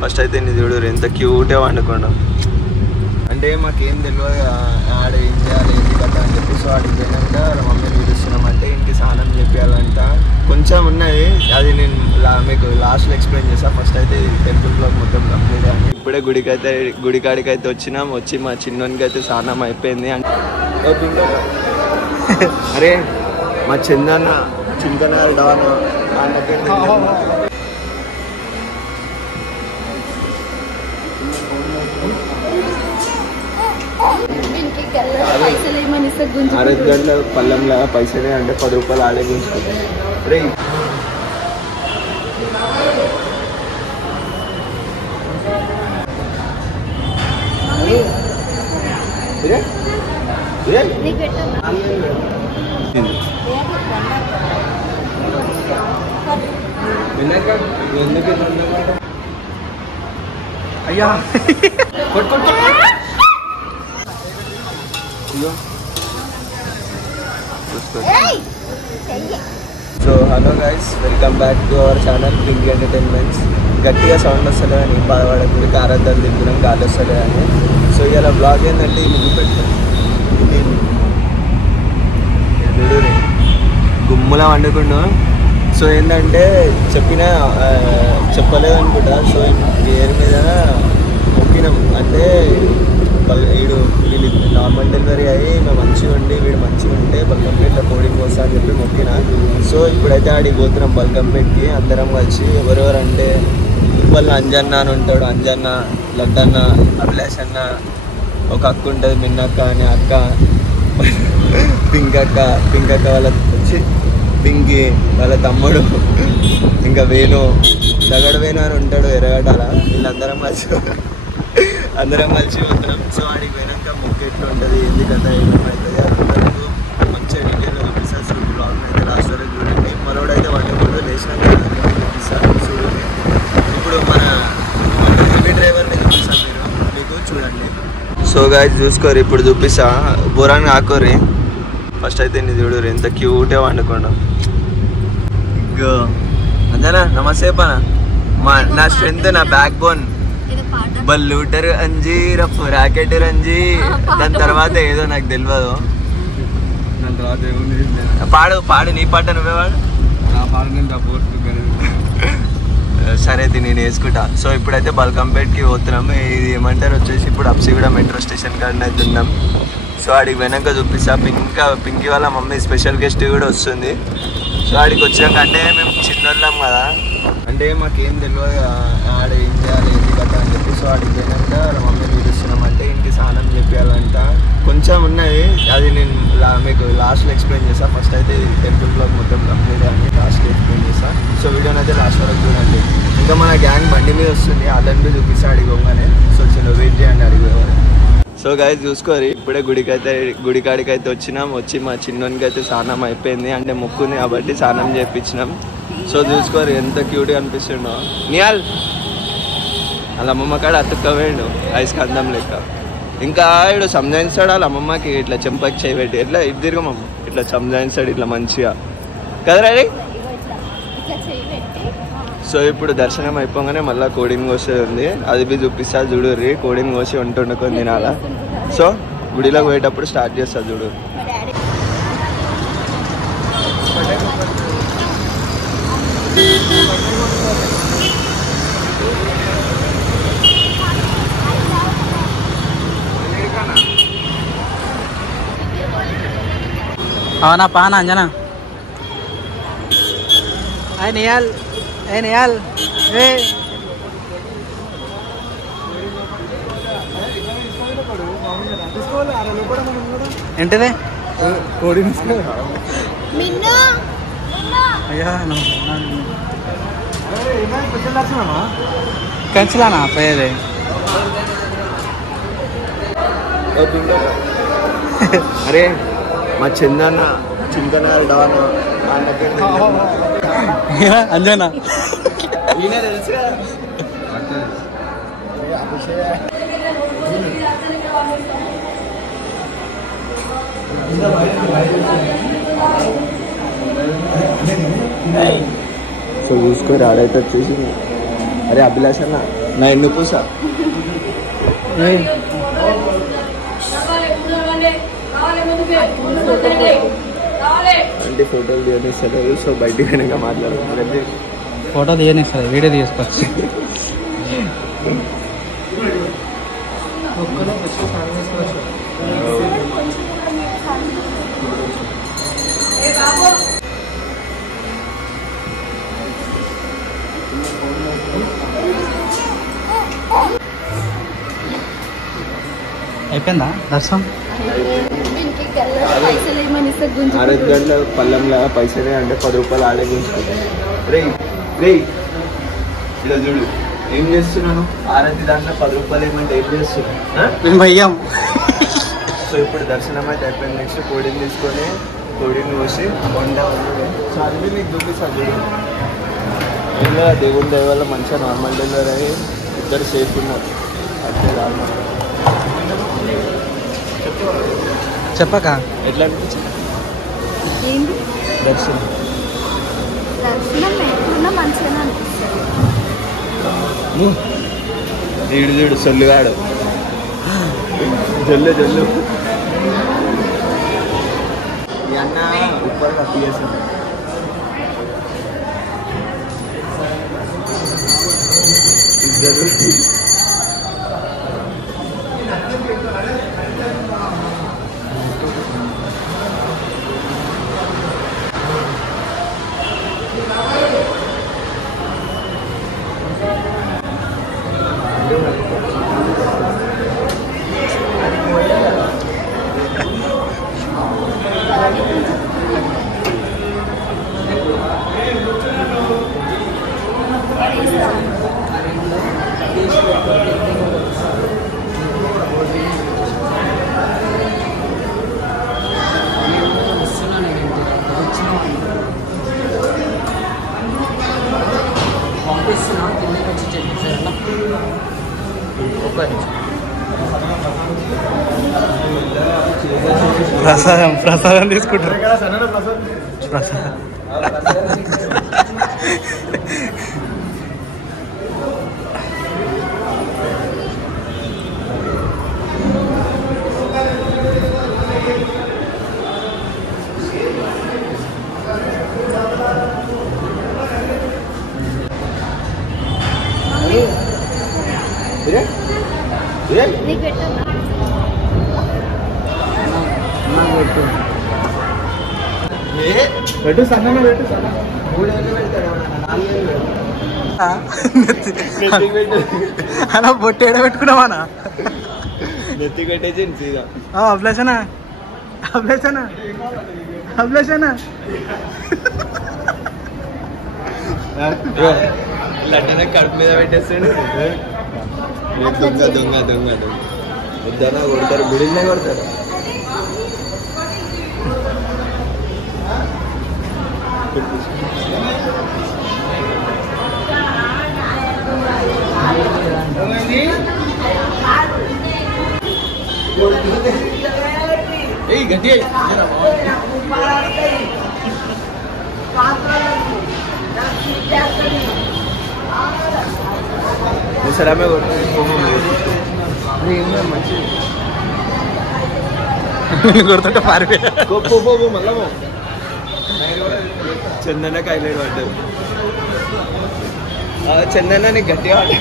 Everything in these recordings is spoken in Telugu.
ఫస్ట్ అయితే నీ చూడు ఎంత క్యూట్గా వండుకోండు. అంటే మాకేం తెలియదు ఆడ ఏం చేయాలి ఏంటి కదా అని చెప్పి. సో ఆడికి పోయినాక మమ్మీ చూపిస్తున్నామంటే ఇంటికి స్నానం చెప్పాలంట. కొంచెం ఉన్నాయి, అది నేను మీకు లాస్ట్లో ఎక్స్ప్లెయిన్ చేస్తాను. ఫస్ట్ అయితే టెంపుల్ బ్లాక్ మొత్తం కంప్లీట్ అని ఇప్పుడే గుడికాడికి అయితే వచ్చినాం. వచ్చి మా చిన్నోనికి అయితే స్నానం అయిపోయింది. అరే మా చందన్న చింతనారు డాన్ అరవై గంటల పళ్ళంలా పైసలే అంటే 10 రూపాయలు ఆడే గుంచుకుంటాం. రే అయ్యా so hello guys, welcome back to our channel Pinky entertainments. గట్టిగా సౌండ్ వస్తలే అని బాధపడకుండా కారద్దాలు తింటున్నాం, గాలి వస్తలే అని. సో ఇలా బ్లాగ్ ఏంటంటే ముగ్గు పెట్టాను గుమ్ములా వండుకుండు. సో ఏంటంటే చెప్పలేదు అనుకుంటా. సో పేరు మీద మొక్కినాం, అంటే వీడు నార్మల్ డెలివరీ అయ్యి మేము మంచిగా ఉండి వీడు మంచిగా ఉంటే బల్కంపేటలో కోడింగ్ వస్తా అని చెప్పి మొక్కిన. సో ఇప్పుడైతే ఆడికి పోతున్నాం బల్కంపేట్కి అందరం కలిసి. ఎవరెవరు అంటే ఉప్పల్ అంజన్న అని ఉంటాడు, అంజన్న, లడ్డన్న, అభిలాష్ అన్న, ఒక అక్క ఉంటుంది మిన్నక్క అని అక్క, పింకక్క వాళ్ళ వచ్చి పింకీ వాళ్ళ తమ్ముడు, ఇంకా వేణు దగడు వేణు అని ఉంటాడు ఎర్రగడ్డాల. వీళ్ళందరం కలిసి పోతున్నాం. సో ఆడికి పోయినాక ముక్కు ఎట్లా ఉంటుంది ఎందుకంటే ఏమవుతుంది అందరికీ మంచిగా డీటెయిల్గా చూపిస్తారు. బ్లాగ్ అయితే లాస్ట్ వరకు చూడండి. మనోడైతే వండుకుంటూ లేచినాక చూపిస్తారు చూడండి. ఇప్పుడు మన హెవీ డ్రైవర్ని చూపిస్తాను మీకు చూడండి. సో గాయ్స్ చూసుకోరు, ఇప్పుడు చూపిస్తా. బోరాన్ని ఆకోరి. ఫస్ట్ అయితే నీ చూడు ఎంత క్యూట్గా వండుకోండు. ఇగో అంజనా నమస్తే పనా, నా స్ట్రెంత్, నా బ్యాక్ బోన్. బల్లూటర్ అంజీ, రఫ్ రాకెట్ రంజీ, దాని తర్వాత ఏదో నాకు తెలియదు. పాడు నీ పాట నువ్వే వాడు. సరే అయితే నేను వేసుకుంటా. సో ఇప్పుడైతే బల్కంపేట్కి పోతున్నాం. ఇది ఏమంటారు వచ్చేసి ఇప్పుడు అప్సిగూడ మెట్రో స్టేషన్ కాడ అయితే ఉన్నాం. సో ఆడికి వెనక చూపిస్తా. పింకీ వాళ్ళ మమ్మీ స్పెషల్ గెస్ట్ కూడా వస్తుంది. సో ఆడికి వచ్చినాక అంటే మేము చిన్నోళ్ళం కదా, అంటే మాకేం తెలియదు ఆడ ఏం చేయాలి ఏంటి కదా అని చెప్పి. సో ఆడికి పోయినాక మమ్మీ చూపిస్తున్నామంటే ఇంటికి స్నానం చెప్పాలంట. కొంచెం ఉన్నాయి, అది నేను మీకు లాస్ట్లో ఎక్స్ప్లెయిన్ చేస్తాను. ఫస్ట్ అయితే టెంపుల్ బ్లాక్ మొత్తం కంప్లీట్ అని లాస్ట్లో ఎక్స్ప్లెయిన్ చేస్తాను. సో వీడియోని అయితే లాస్ట్ వరకు చూడండి. ఇంకా మన గ్యాంగ్ బండి మీద వస్తుంది, అదంటూ చూపిస్తా అడిగోగానే. సో చిన్న వెయిట్ చేయండి అడిగేవారు. సో గాయస్ చూసుకోరు, ఇప్పుడే గుడికాడికి అయితే వచ్చినాం. వచ్చి మా చిన్నోనికి అయితే స్నానం అయిపోయింది, అంటే మొక్కుంది కాబట్టి స్నానం చేయించినాం. సో చూసుకోరు ఎంత క్యూట్గా అనిపిస్తుండో. నియాల్ వాళ్ళ అమ్మమ్మ కాడ అతుక్కపోయాడు ఐస్కందం లెక్క. ఇంకా ఇడు సంజాయిస్తాడు వాళ్ళ అమ్మమ్మకి ఇట్లా చెంపకి చేయబెట్టి ఎట్లా ఇటు తిరగమమ్మ ఇట్లా సంజాయిస్తాడు ఇట్లా మంచిగా కదరా. సో ఇప్పుడు దర్శనం అయిపోగానే మళ్ళీ కోడిని కోసేది ఉంది, అది బి చూపిస్తా చూడుర్రి. కోడిని కోసి వండుకొని తినాలా. సో గుడిలోకి పోయేటప్పుడు స్టార్ట్ చేస్తా చూడు. అవునా పానా అంజనా. ఏ నియాల్ ఏంటిదే అయ్యా కంచిలానా పోయేది. అరే మా చందన్న చింతనారు డాన్ అంజనా తెలుసు కదా. సో చూసుకొని ఆడైతే వచ్చేసి అరే అభిలాష్ అన్న నా ఎన్ను పూస అంటే ఫోటోలు తీయనిస్తారు. సో బయటికి వెనక మాట్లాడుతున్నారు. ఫోటో తీయనిస్తుంది, వీడియో తీసుకోవచ్చు. అయిపోయిందా దర్శనం? 6 గంటల పళ్ళంలాగా పైసలే అంటే 10 రూపాయలు ఆడే గుంచుకుంటాను. రే ఇలా చూడు ఏం చేస్తున్నాను. ఆరతి దాంట్లో 10 రూపాయలు ఏమంటే ఏం చేస్తున్నాను భయ్యం. సో ఇప్పుడు దర్శనం అయితే అయిపోయింది. నెక్స్ట్ కోడిని తీసుకొని కోడిని పోసి వండ చదివి నీకు చూపిస్తాను. ఇంకా దేవుని దయ వల్ల మంచిగా నార్మల్ డెలివరీ అయ్యి ఇద్దరు సేఫ్ ఉన్నారు. అంతే నార్మల్. చెప్పక ఎట్లా అనిపించింది దర్శనం? మంచిగా అనిపిస్తుంది. చూడు సొల్లుగాడు జల్లు అన్న ఉప్పర్ కట్టి చేస్తాను. ఇద్దరు ప్రసాదం తీసుకుంటారు. ప్రసాదం పెట్టు సన్న పెట్టు సన్న అలా బొట్టు ఏడ పెట్టుకున్నావానా? నెత్తి కట్టేసి సీదా అభిలాషనా అభిలాషనా అభిలాషనా లడ్డన కడుపు మీద పెట్టేస్తాడు. దొంగ దొంగ దొంగ దొంగ వద్దనా కొడతారు, గుడినే కొడతారు. గట్టి ముసలామే కొడుతుంటే పారిపోయా. మళ్ళా చందన కైలేడు పడ్డాడు. చందన నీకు గట్టిగా పడ్డా.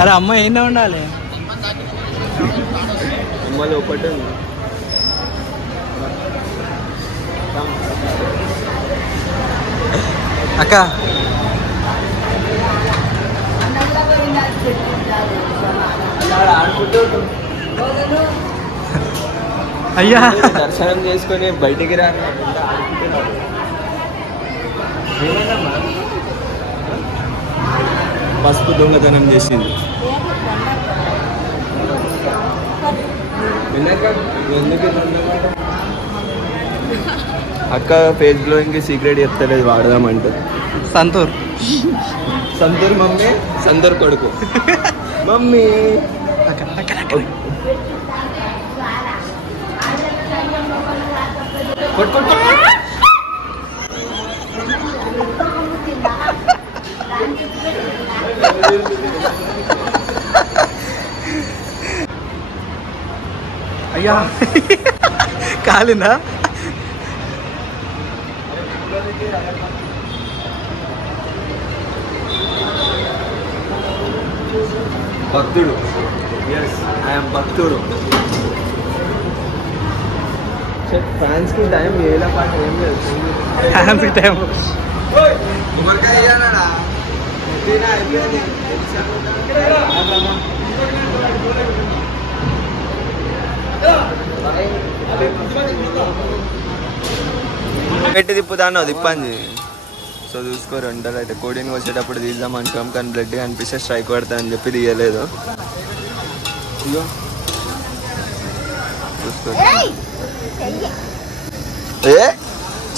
అరే అమ్మ ఏందో ఉండాలి. అమ్మ లోపట అక్క అయ్యా దర్శనం చేసుకొని బయటికి రా. పసుపు దొంగతనం చేసింది. అక్క ఫేస్ గ్లోయింగ్ సీక్రెట్ చెప్తలేదు, వాడదామంటే. సంతూర్ సంతూర్ మమ్మీ, సంతూర్ కొడుకు మమ్మీ. అయ్యా కాలిందా? భక్తుడు. ఎస్, ఐఎమ్ భక్తుడు. ఫ్యాన్స్ కి టైం ఏలా పాట ఏం లేదు. ఫ్యాన్స్ కి టైం పెట్టి తిప్పుతాను తిప్పండి. సో చూసుకోరు అంటారు అయితే కోడిని వచ్చేటప్పుడు తీద్దాం అనుకోం కానీ బ్లడ్ కనిపిస్తే స్ట్రైక్ పడతా అని చెప్పి తీయలేదు. చూసుకో ఏ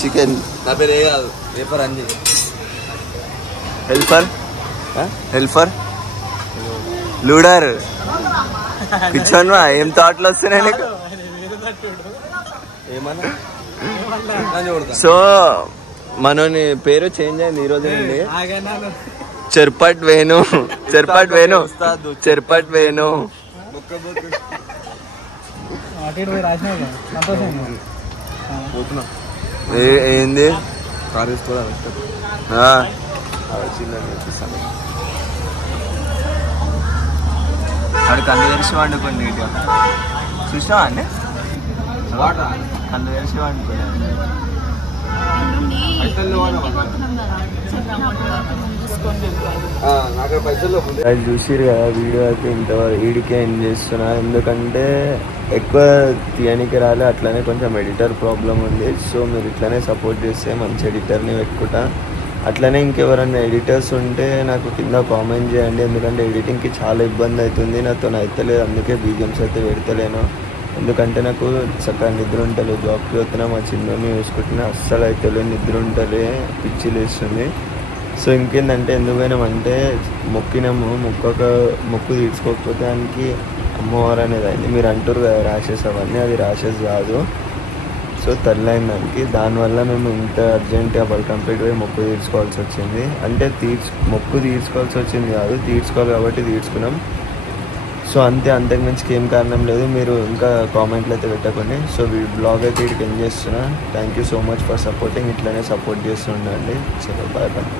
చికెన్ నా పేరు ఏ కాదు పేపర్ అంజి. హెల్పర్ హెల్పర్ లూడర్ కూర్చోను ఏం థాట్లు వస్తున్నాయి నీకు? ఏమన్నా సో మనోని పేరు చేంజ్ అయింది ఈ రోజు నుండి. చెర్పట్ వేణు చెర్పట్ వేణు చెర్పట్ వేణు. ఏంది అక్కడ కళ్ళు తెరిచి వండుకోండి నీట్గా. చూసినావా అండి కళ్ళు తెరిచి వండుకోండి. చూసిరు కదా వీడియో అయితే ఇంతవరకు వీడికే ఎండ్ చేస్తున్నా. ఎందుకంటే ఎక్కువ తీయనికి రాలే, అట్లనే కొంచెం ఎడిటర్ ప్రాబ్లం ఉంది. సో మీరు ఇట్లనే సపోర్ట్ చేస్తే మంచి ఎడిటర్ని పెట్టుకుంటా. అట్లనే ఇంకెవరైనా ఎడిటర్స్ ఉంటే నాకు కింద కామెంట్ చేయండి. ఎందుకంటే ఎడిటింగ్కి చాలా ఇబ్బంది అవుతుంది, నాతో అవుతలేదు. అందుకే బీజిఎమ్స్ అయితే పెడతలేను. ఎందుకంటే నాకు చక్కగా నిద్ర ఉంటలేదు. జాబ్కి వస్తున్నా మా చిన్నోని చూసుకుంటున్నా అస్సలు అవుతలేదు, నిద్ర ఉంటలే, పిచ్చి లేస్తుంది. సో ఇంకేందంటే ఎందుకు పోయినామంటే మొక్కినాము, మొక్కు తీర్చుకోకపోతే దానికి అమ్మవారు అనేది అయింది. మీరు అంటారు కదా ర్యాషెస్ అవన్నీ, అది ర్యాషెస్ కాదు. సో తల్లైన దానికి దానివల్ల మేము ఇంత అర్జెంట్గా బల్కంపేట పోయి మొక్కు తీర్చుకోవాల్సి వచ్చింది. అంటే మొక్కు తీర్చుకోవాల్సి వచ్చింది కాదు, తీర్చుకోవాలి కాబట్టి తీర్చుకున్నాం. సో అంతే, అంతకు మించి ఏం కారణం లేదు. మీరు ఇంకా కామెంట్లు అయితే పెట్టకండి. సో బ్లాగ్ అయితే ఇక్కడికి ఎండ్ చేస్తున్నా. Thank you so much for supporting. ఇట్లనే సపోర్ట్ చేస్తుండండి. చలో బాయ్ బాయ్.